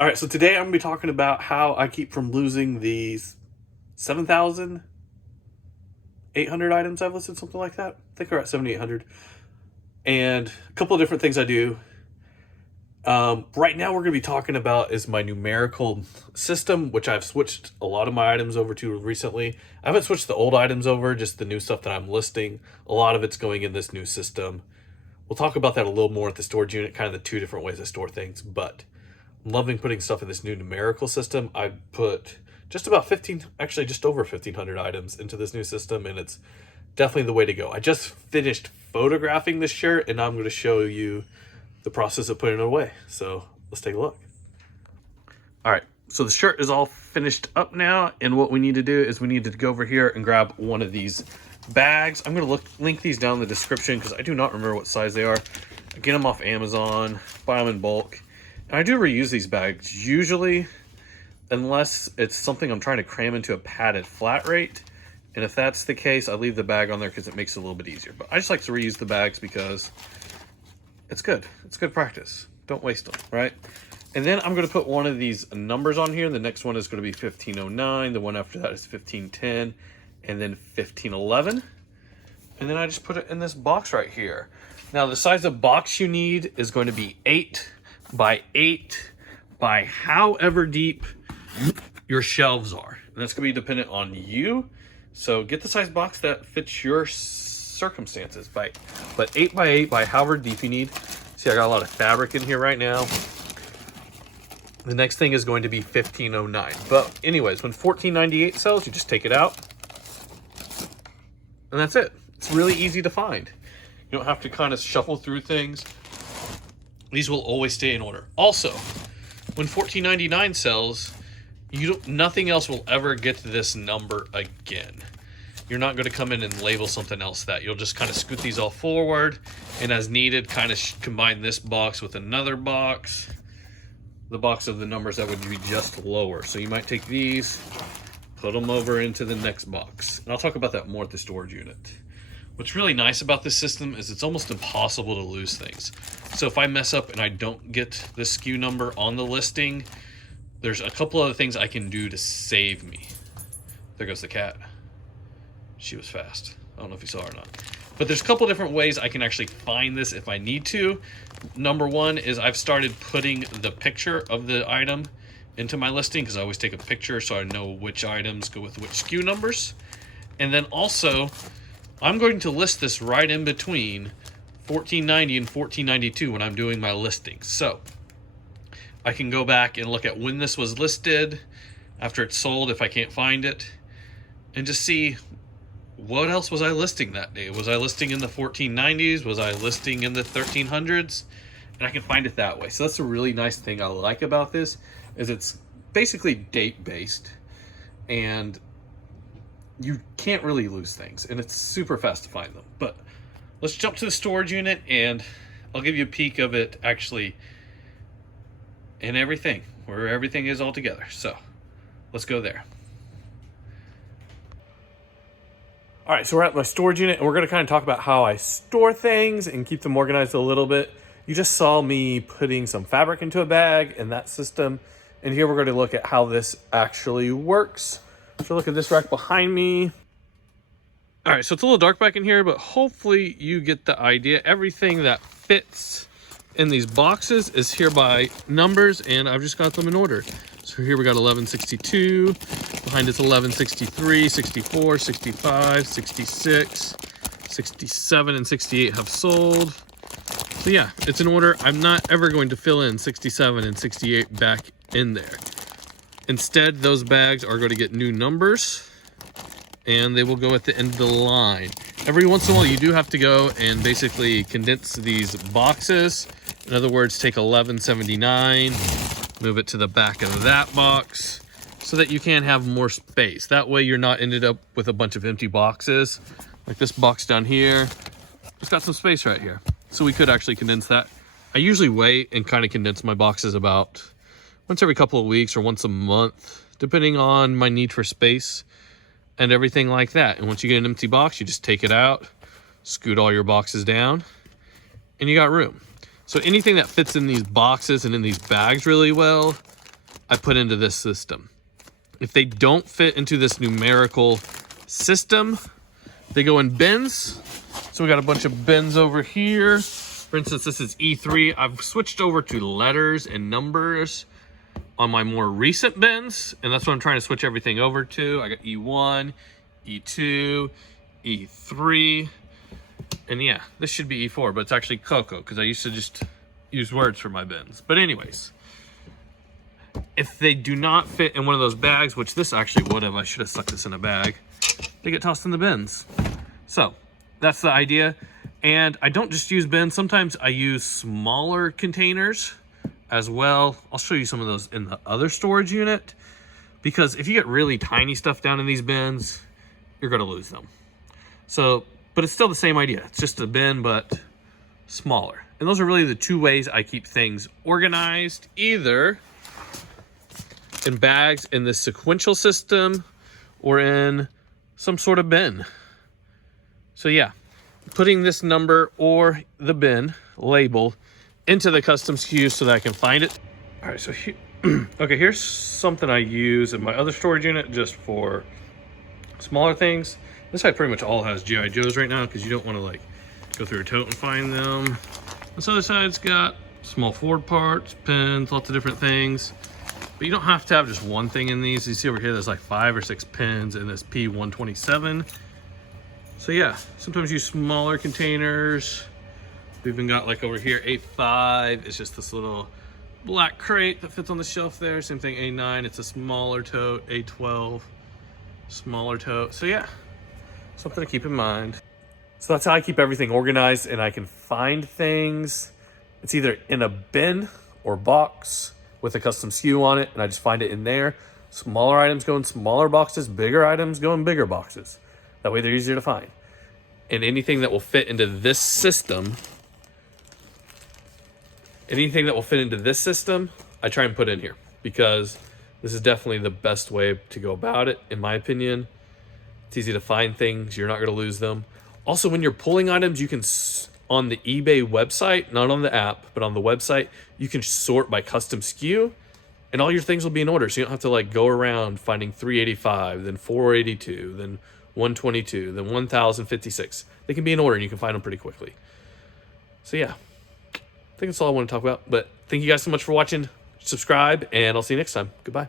All right, so today I'm going to be talking about how I keep from losing these 7,800 items I've listed, something like that. I think we're at 7,800. And a couple of different things I do. Right now, we're going to be talking about is my numerical system, which I've switched a lot of my items over to recently. I haven't switched the old items over, just the new stuff that I'm listing. A lot of it's going in this new system. We'll talk about that a little more at the storage unit, kind of the two different ways I store things, but I'm loving putting stuff in this new numerical system. I put just about 15, actually just over 1,500 items into this new system, and it's definitely the way to go. I just finished photographing this shirt, and now I'm going to show you the process of putting it away. So let's take a look. All right, so the shirt is all finished up now, and what we need to do is we need to go over here and grab one of these bags. I'm going to link these down in the description because I do not remember what size they are. I get them off Amazon, buy them in bulk, and I do reuse these bags usually, unless it's something I'm trying to cram into a padded flat rate. And if that's the case, I leave the bag on there because it makes it a little bit easier. But I just like to reuse the bags because it's good. It's good practice. Don't waste them, right? And then I'm going to put one of these numbers on here. The next one is going to be 1509. The one after that is 1510. And then 1511. And then I just put it in this box right here. Now, the size of box you need is going to be 8 by 8 by however deep your shelves are. And that's going to be dependent on you. So get the size box that fits your circumstances. But 8 by 8 by however deep you need. See, I got a lot of fabric in here right now. The next thing is going to be 1509. But anyways, when 1498 sells, you just take it out. And that's it. It's really easy to find. You don't have to kind of shuffle through things. These will always stay in order. Also, when 1499 sells, nothing else will ever get to this number again. You're not going to come in and label something else that. You'll just kind of scoot these all forward, and as needed, kind of combine this box with another box. The box of the numbers that would be just lower. So you might take these, put them over into the next box. And I'll talk about that more at the storage unit. What's really nice about this system is it's almost impossible to lose things. So if I mess up and I don't get the SKU number on the listing, there's a couple other things I can do to save me. There goes the cat. She was fast. I don't know if you saw her or not. But there's a couple different ways I can actually find this if I need to. Number one is I've started putting the picture of the item into my listing because I always take a picture so I know which items go with which SKU numbers. And then also, I'm going to list this right in between 1490 and 1492 when I'm doing my listings. So I can go back and look at when this was listed, after it's sold if I can't find it, and just see what else was I listing that day. Was I listing in the 1490s? Was I listing in the 1300s? And I can find it that way. So that's a really nice thing I like about this, is it's basically date-based, and you can't really lose things, and it's super fast to find them. But let's jump to the storage unit, and I'll give you a peek of it actually in everything, where everything is all together. So let's go there. All right, so we're at my storage unit, and we're going to kind of talk about how I store things and keep them organized a little bit. You just saw me putting some fabric into a bag in that system, and here we're going to look at how this actually works. So look at this rack behind me. All right, so it's a little dark back in here, but hopefully you get the idea. Everything that fits in these boxes is here by numbers, and I've just got them in order. So here we got 1162, behind it's 1163, 64, 65, 66, 67, and 68 have sold. So yeah, it's in order. I'm not ever going to fill in 67 and 68 back in there. Instead, those bags are going to get new numbers, and they will go at the end of the line. Every once in a while, you do have to go and basically condense these boxes. In other words, take 1179, move it to the back of that box so that you can have more space. That way you're not ended up with a bunch of empty boxes. Like this box down here, it's got some space right here. So we could actually condense that. I usually wait and kind of condense my boxes about once every couple of weeks or once a month, depending on my need for space and everything like that. And once you get an empty box, you just take it out, scoot all your boxes down, and you got room. So anything that fits in these boxes and in these bags really well I put into this system. If they don't fit into this numerical system, they go in bins. So we got a bunch of bins over here. For instance, this is E3. I've switched over to letters and numbers on my more recent bins, and that's what I'm trying to switch everything over to. I got E1, E2, E3, and yeah, this should be E4, but it's actually Coco, because I used to just use words for my bins. But anyways, if they do not fit in one of those bags, which this actually would have, I should have stuck this in a bag, they get tossed in the bins. So that's the idea. And I don't just use bins. Sometimes I use smaller containers as well. I'll show you some of those in the other storage unit, because if you get really tiny stuff down in these bins, you're going to lose them. So, but it's still the same idea. It's just a bin, but smaller. And those are really the two ways I keep things organized, either in bags in this sequential system or in some sort of bin. So yeah, putting this number or the bin label into the custom SKU so that I can find it. All right, so here, okay, here's something I use in my other storage unit just for smaller things. This side pretty much all has G.I. Joes right now because you don't want to like go through a tote and find them. This other side's got small Ford parts, pins, lots of different things. But you don't have to have just one thing in these. You see over here, there's like 5 or 6 pins in this P127. So yeah, sometimes use smaller containers. We've even got like over here, A5. It's just this little black crate that fits on the shelf there. Same thing, A9, it's a smaller tote. A12, smaller tote. So yeah, something to keep in mind. So that's how I keep everything organized, and I can find things. It's either in a bin or box with a custom SKU on it, and I just find it in there. Smaller items go in smaller boxes, bigger items go in bigger boxes. That way they're easier to find. And anything that will fit into this system, I try and put in here, because this is definitely the best way to go about it, in my opinion. It's easy to find things, you're not gonna lose them. Also, when you're pulling items, you can, on the eBay website, not on the app, but on the website, you can sort by custom SKU, and all your things will be in order. So you don't have to like go around finding 385, then 482, then 122, then 1056. They can be in order and you can find them pretty quickly. So yeah, I think that's all I want to talk about. But thank you guys so much for watching. Subscribe, and I'll see you next time. Goodbye.